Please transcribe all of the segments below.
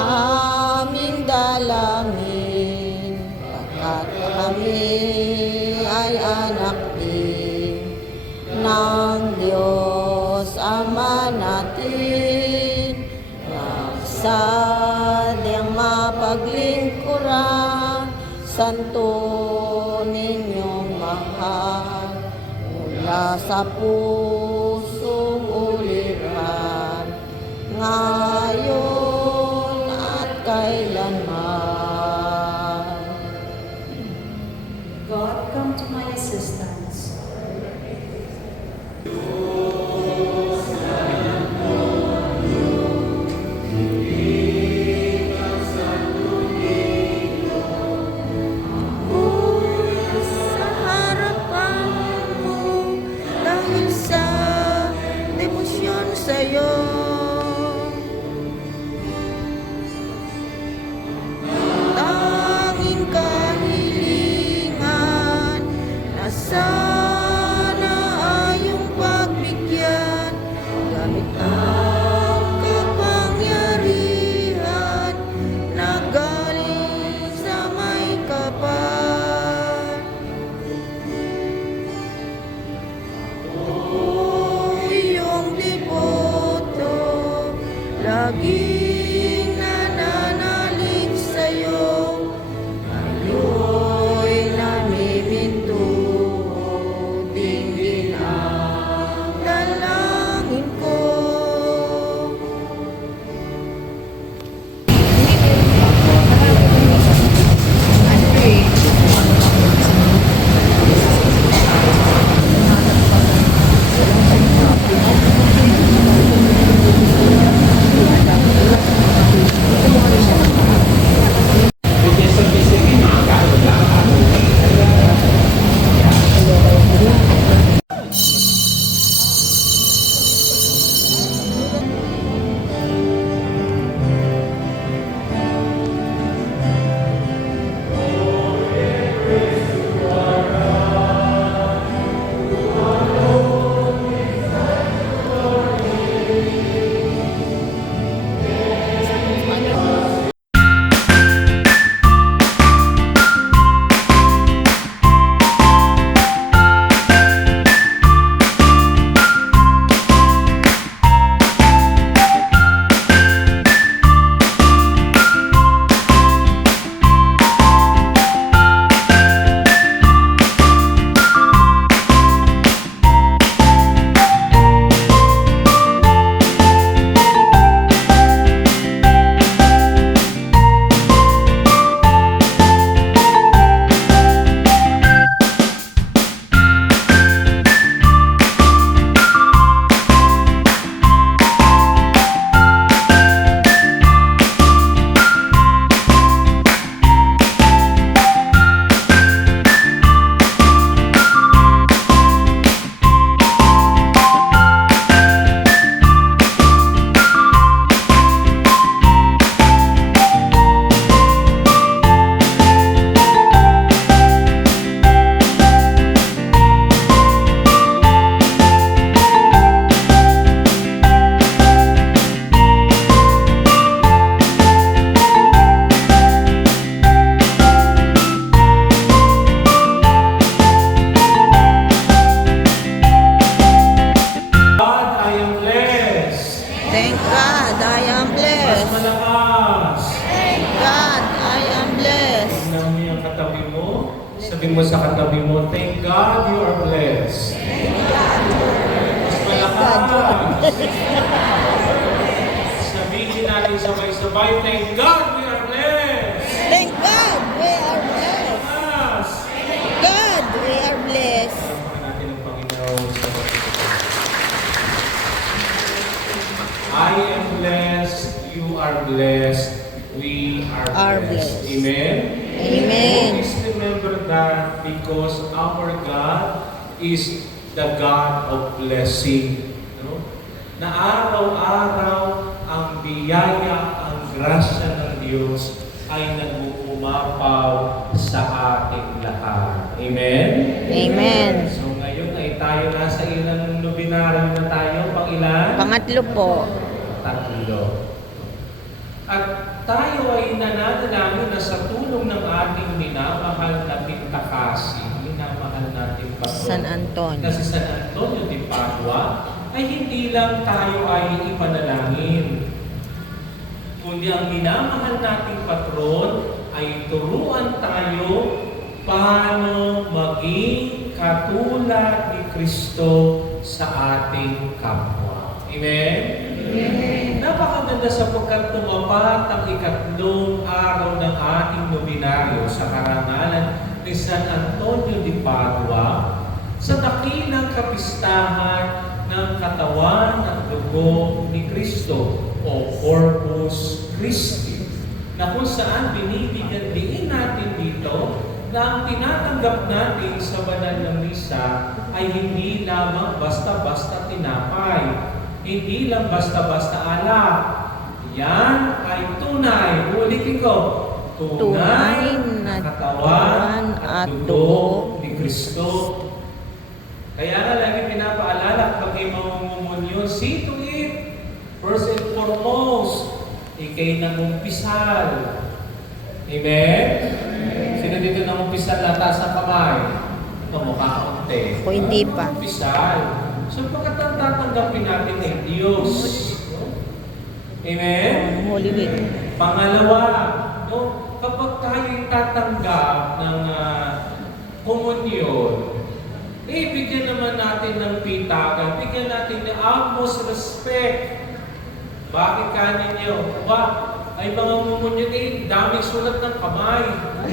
Aming dalangin, pagkat kami ay anak din ng Diyos Ama natin, nagsadyang mapaglingkuran, santo ninyong mahal, mula sa pusong uliran, ngayon at kailanman. God, come to my assistance. Sa harapan mo, dahil sa debosyon sa'yo, tanging kahilingan na sana ay iyong pagbigyan, gamit ang kapangyarihan na galing sa may kapal. Ako'y iyong deboto, laging nananalig sa'yo, ngayo'y namiminto, dinggin ang dalangin ko. Thank God, I am blessed. Malakas. Thank God, I am blessed. Tingnan mo yung katabi mo. Sabi mo sa katabi mo, thank God you are blessed. Mas malakas. Sabihin natin sabay-sabay, thank God we are blessed. Thank God, we are blessed. Malakas. God, we are blessed. Salamat natin ang Panginoon sa I am blessed, you are blessed, we are blessed. Amen? Amen. Always remember that because our God is the God of blessing. No? Na araw-araw ang biyaya, ang grasya ng Diyos ay nag-uumapaw sa ating lahat. Amen? Amen. So ngayon ay tayo nasa ilang nobinaryo na tayo? Pang-ilan? Pangatlo po. Tatlo. At tayo ay nananalangin na sa tulong ng ating minamahal na Pintakasi, minamahal nating patron, San Antonio. na si San Antonio de Padua, ay hindi lang tayo ay ipanalangin, kundi ang minamahal nating patron ay turuan tayo paano maging katulad ni Kristo sa ating kapwa. Amen? Amen. Napakaganda sapagkat tumapat ang ikatlong araw ng ating nobinaryo sa karangalan ni San Antonio de Padua sa dakilang kapistahan ng katawan at dugo ni Kristo o Corpus Christi, na kung saan binibigyan din natin dito na ang tinatanggap natin sa banal na misa ay hindi lamang basta-basta tinapay, hindi lang basta-basta alak. Yan ay tunay, ulitin ko, tunay na katawan at dugo ni Kristo. Kaya nga lagi pinapaalala pag kayo mamumumunyon, see to it, first and foremost, ikay nangumpisal. Amen? Sino dito nangumpisal na taas ang kamay? Ito, mukha kaunti. Ako hindi pa. Nangumpisal. So pagkat tatanggapin natin ay Diyos. Amen? Holy Week. Pangalawa, no, kapag tayo tatanggap ng komunyon, bigyan naman natin ng pitagan, bigyan natin ng utmost respect. Bakit kanin niyo? Ay mga mumunyon daming sulat ng kamay.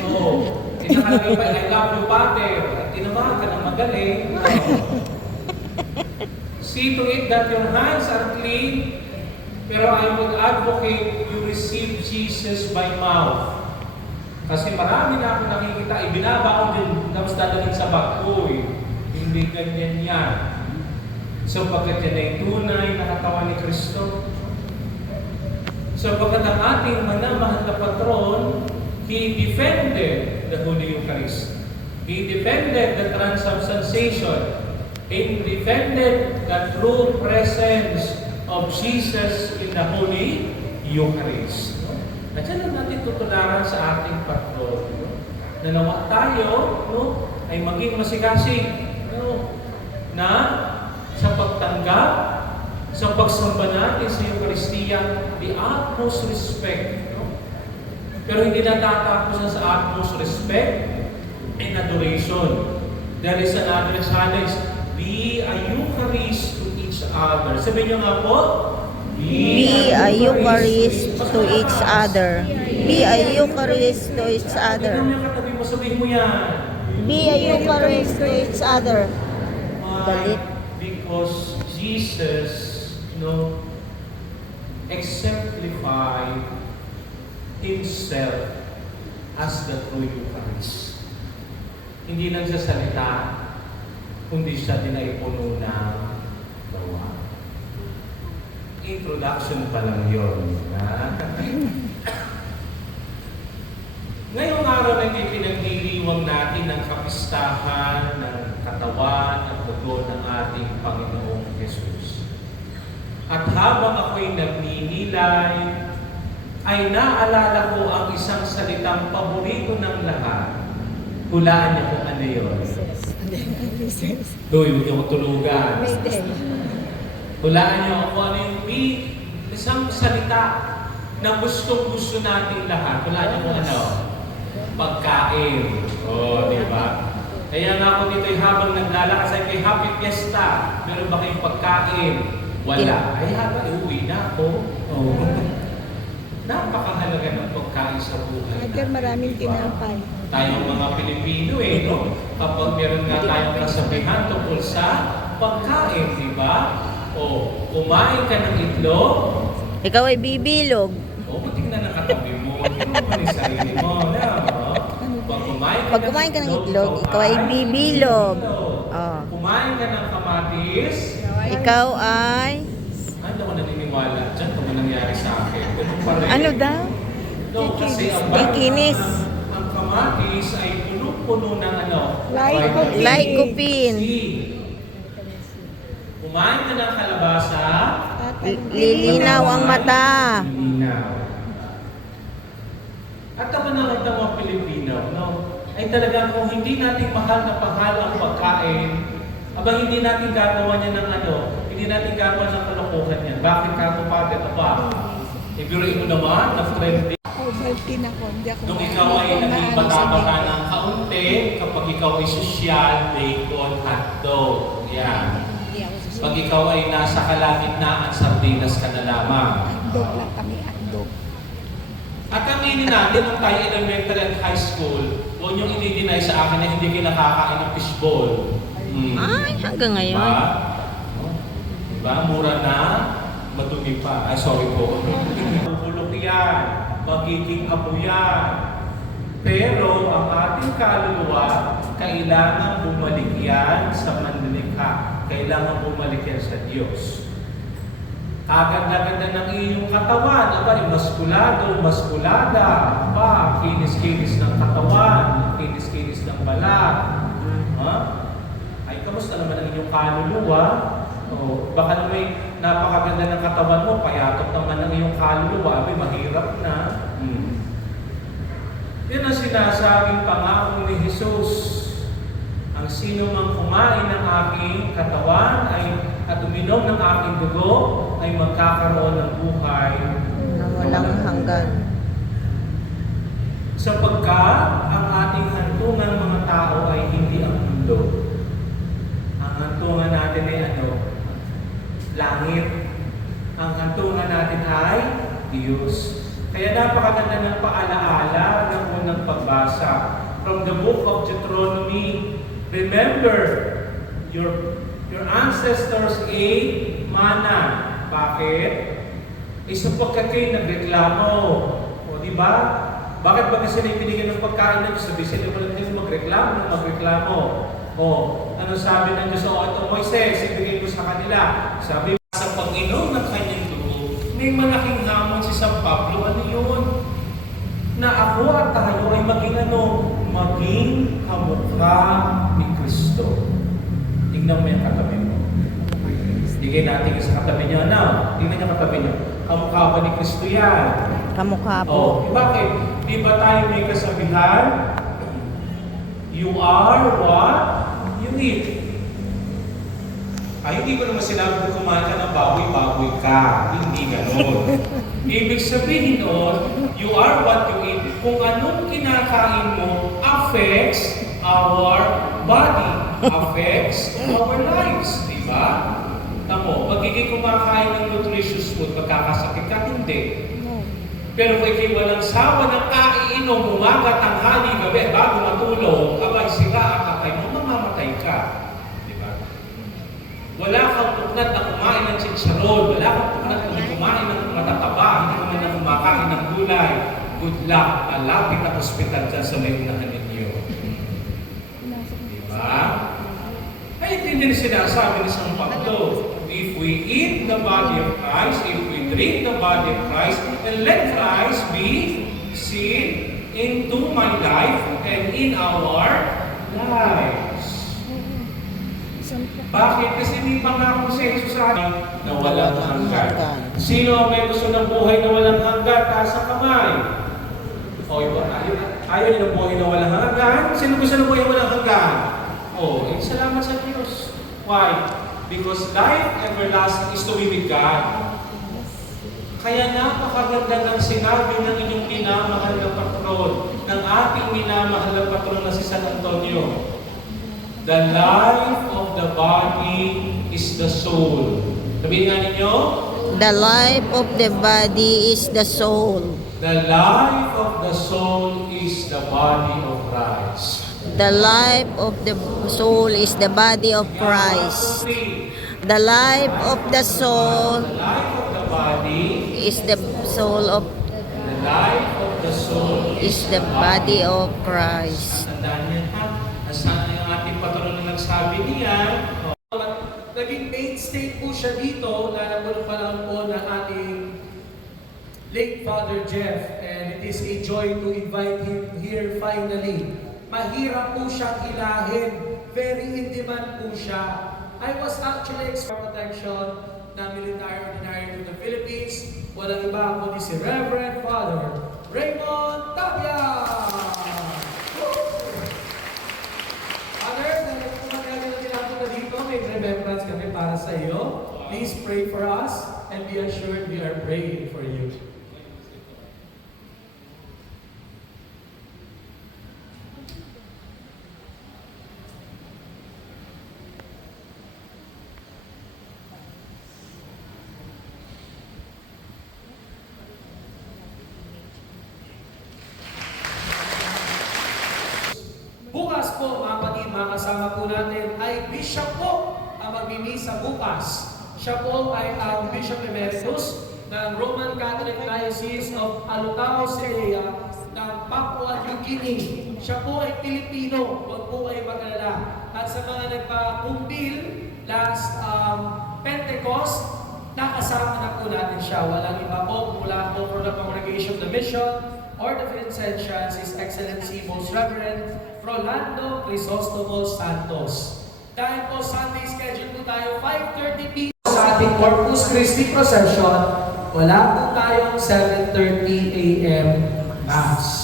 Oo. Nakalagay pa, I love you, Father. At tinamaan ka ng magaling. See to it that your hands are clean, pero I would advocate you receive Jesus by mouth. Kasi marami na ako nakikita, ibinabaon din, tapos dadalhin sa bagoy. Hindi ganyan yan. So pagkat yan ay tunay na katawan ni Kristo, so pagkat ang ating manamahal na patron, He defended the Holy Eucharist. He defended the transubstantiation. He defended the true presence of Jesus in the Holy Eucharist. At yan ang natin tutularan sa ating patron. Na nawa tayo ay maging masigasig na sa pagtanggap, sa pagsamba natin sa Eucharistia, the utmost respect. Pero hindi natatapos na sa utmost respect and adoration. There is another challenge. Be a Eucharist to each other. Sabihin niyo nga po, Be a Eucharist to each other. Be a Eucharist to each other. Ano yung katabi mo? Sabihin mo yan. Be a Eucharist to each other. Why? Because Jesus, exemplified Himself as the true Eucharist. Hindi lang sa salita, kundi siya din ay puno ng gawa. Introduction pa lang yun. Ngayong araw na pinagdiriwang natin ng kapistahan ng katawan at dugo ng ating Panginoong Jesus. At habang ako'y nagninilay, ay naalala ko ang isang salitang paborito ng lahat. Hulaan niyo kung ano yun. Doy, huwag niyo ko tulugan. Hulaan niyo kung ano yung isang salita na gustong-gusto natin lahat. Hulaan niyo kung ano. Pagkain. Di ba? Kaya nga ako dito habang naglalakad sa kay Happy Fiesta, meron ba kayong pagkain? Wala. Ay, uwi na ako. Napakahalaga ng pagkain sa buhay. Maraming tinapay. Tayong mga Pilipino kapag meron nga tayong kasabihan tungkol sa pagkain, di ba? Kumain ka ng itlog. Ikaw ay bibilog. Tingnan ang katabi mo. Tingnan mo yung sarili mo. Pag kumain ka ng itlog, ikaw ay bibilog. Kumain ka ng kamatis. Ikaw ay... Ano ko naniniwala? Diyan kung nangyari sa akin. Ano daw? Kasi Kikinis. ang kamatis ay puno-puno ng Lycopene. Kumain ka ng kalabasa, Lilinaw ang mata. lilinaw. At ang manood ng mga Pilipino, no, ay talagang kung hindi natin mahal na mahal ang pagkain, aba hindi natin gagawa niya ng hindi natin gagawa ng kalokohan yan. Bakit kakupagod aba? Ibiruin mo naman, na-friendly. Ovaltine ako, hindi ako Nung ikaw ay naging mataba ng kaunti, kapag ikaw ay sosyal, bacon, hotdog. Yan. Hindi ako susunod. Pag ikaw ay nasa kalagitnaan, sardinas ka na lamang. Andog lang kami, andog. At aminin natin, nung tayo elementary and high school, huwag niyong i-deny sa akin na hindi kayo nakakain ng fishball. Ay, hanggang ngayon. Diba? Oh, diba? Mura na, madumi pa. Ay, sorry po. Bubulok yan, magiging abo yan. Pero ang ating kaluluwa, kailangan bumalik yan sa manlilikha. Kailangan bumalik yan sa Diyos. Kaganda-ganda ng iyong katawan, aba, maskulado, maskulada, pa, kinis-kinis ng katawan, kinis-kinis ng balat. Ha? Ay, kamusta naman ang inyong kaluluwa? O, baka may napakaganda ng katawan mo, payatok naman ang iyong kaluluwa, abay, mahirap na. Yan ang sinasabing pangako ni Jesus. Ang sino mang kumain ng aking katawan at uminom ng aking dugo ay magkakaroon ng buhay Na walang hanggan. sapagkat ang ating hantungan mga tao ay hindi ang mundo. Ang hantungan natin ay langit. Ang hantungan natin ay Diyos. Kaya napakaganda ng paalaala ng unang pagbasa. From the book of Deuteronomy, remember, your ancestors ate manna. Bakit? Sapagkat kayo nagreklamo. O di ba? Bakit ba kasi sila binigyan ng pagkain ng Diyos? Sabi sila walang Diyos magreklamo. O, ano sabi ng Diyos? O, ito Moises, ibigay mo sa kanila. Sabi, sa pag-inom ng kanyang dugo, may malaking hamon si San Pablo. Ano yun? Na ako at tayo ay maging kamukha ni Kristo. Tingnan mo yung katabi mo. Bigay natin sa katabi niyo. Tingnan niyo katabi niyo. Kamukha ba ni Kristo yan? Kamukha Oh, po. bakit? Di ba tayo may kasabihan? You are what you eat. Ay, hindi ko naman sinabi kung kumain ka ng baboy ka. Hindi ganun. Ibig sabihin nun, you are what you eat. Kung anong kinakain mo affects our body, affects our lives. Diba? Tamo, magiging kumakain ng nutritious food, magkakasakit ka, hindi. Pero kung ikay walang sawa ng kaiinom, umaga, tanghali, gabi, bago matulog, abay, sira ang katay mo, mamamatay ka. Diba? Wala kang puknat na kumain ng chicharon, wala kang puknat na kumain ng matataba, hindi ka man na kumakain ng gulay. Good luck, malapit ang hospital dyan sa may unahan ninyo. Diba? Ay, hindi din sinasabi ni San Pablo, if we eat the body of Christ, if we drink the body of Christ, and let Christ be seen into my life and in our lives. Bakit? Kasi may pangako sa Jesus sa atin na walang hanggan. Sino ang may gusto ng buhay na walang hanggan? Taas ang kamay. O, ayaw niyo ng buhay na walang hanggan? Sino gusto ng buhay na walang hanggan? Oh, salamat sa Diyos. Why? Because life everlasting is to be with God. Kaya napakaganda ng sinabi ng inyong minamahal na patron, ng ating minamahal na patron na si San Antonio. The life of the body is the soul. Sabihin nga ninyo, The life of the body is the soul. the life of the soul is the body of Christ. The life of the soul is the body of Christ. The life of the soul The life of the body is the soul of The life of the soul is the body of Christ. Tandaan niyo ha, nasaan yung ating patron na nagsabi niyan. Naging mainstay po siya dito, lalo po ng panahon po ng ating late Father Jeff. And it is a joy to invite him here finally. Mahirap po siyang ilahin. very in-demand po siya. I was actually protection ng Military Ordinary of the Philippines. Walang iba kundi si Reverend Father Raymond Tapia! Father, dahil kung magkagalan din natin na dito, may remembrance kami para sa iyo. Please pray for us and be assured we are praying for you. Bukas po, mga kapatid, mga kasama po natin, ay bishop po ang magmimisa bukas. Siya po ay ang Bishop Emeritus ng Roman Catholic Diocese of Alutao, Silesia, ng Papua New Guinea. Siya po ay Pilipino, huwag po ay mag-alala. At sa mga nagpa-kumpil last Pentecost, nakasama na po natin siya. Walang iba po mula po from the Congregation of the Mission or the Vincentians, His Excellency Most Reverend Rolando Crisostomo Santos. Dahil po Sunday schedule po tayo 5:30 p.m. sa ating Corpus Christi procession, wala po tayong 7:30 a.m. Mass.